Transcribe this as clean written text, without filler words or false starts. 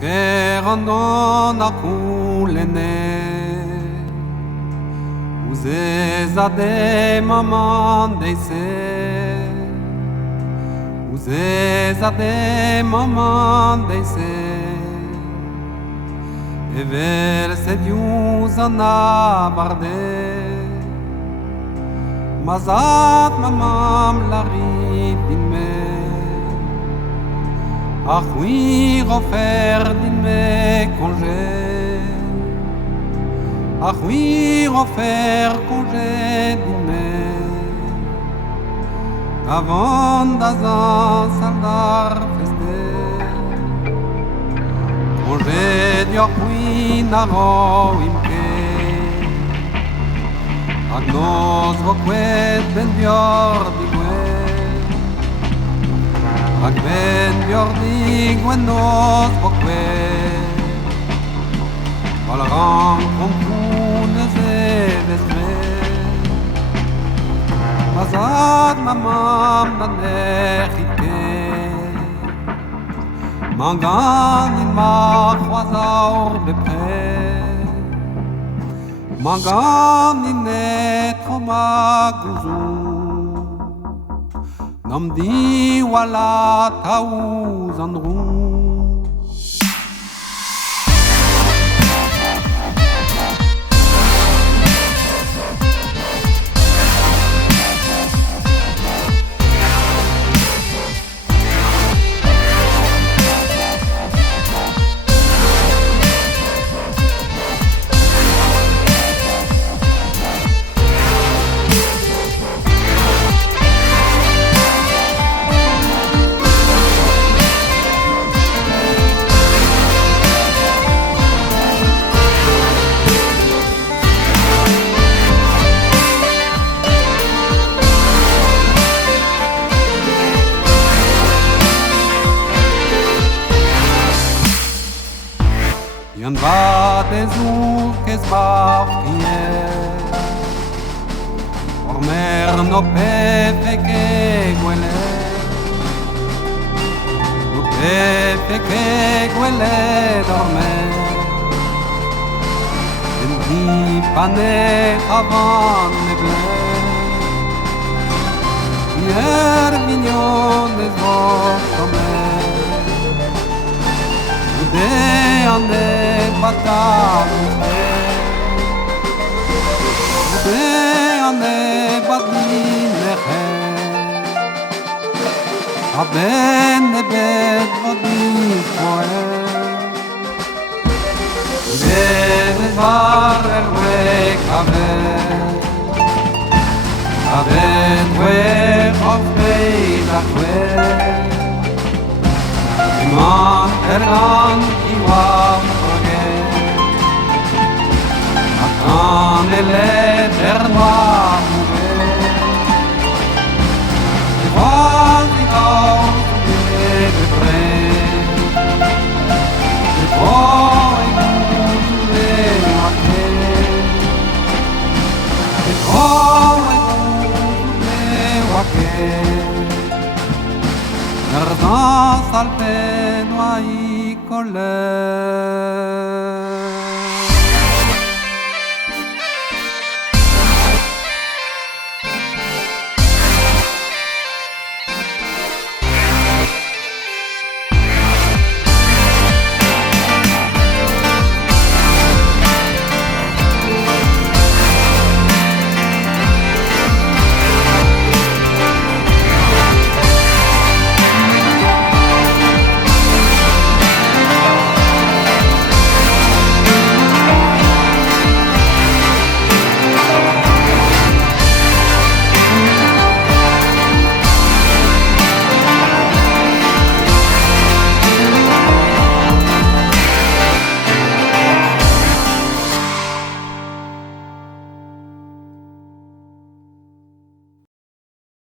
ker an don a koulene Ouzez a de maman deise Ouzez a de maman deise Evel se diouz an a barde Mazat mamam la rit din me Ach oui, refaire din me congé Ach oui, refaire congé din me Avant d'azan saldar feste Congé dior oui naro imke Agnos voquet ben dior digüet Ag ben dior digüet nos voquet Al ran compunes e vesgret Mazad mamam dan echite Mangan in ma croisaur bepret Mangan in etro ma gouzou Nam di wala taouz androu Yon va des jours qu'es bar prier Ormer no pepe que guele No pepe que guele dormer En di pane avant ne ble Hier mignon des vos comer De ane batalme De ane badine khe Aben bet badin koe De var erwe kave Aben we of beid akwe Man ergan ki wa Atan ele derma muge Evazi gau de pre De boi de wake De boi de wake Nerdan salpe noai coller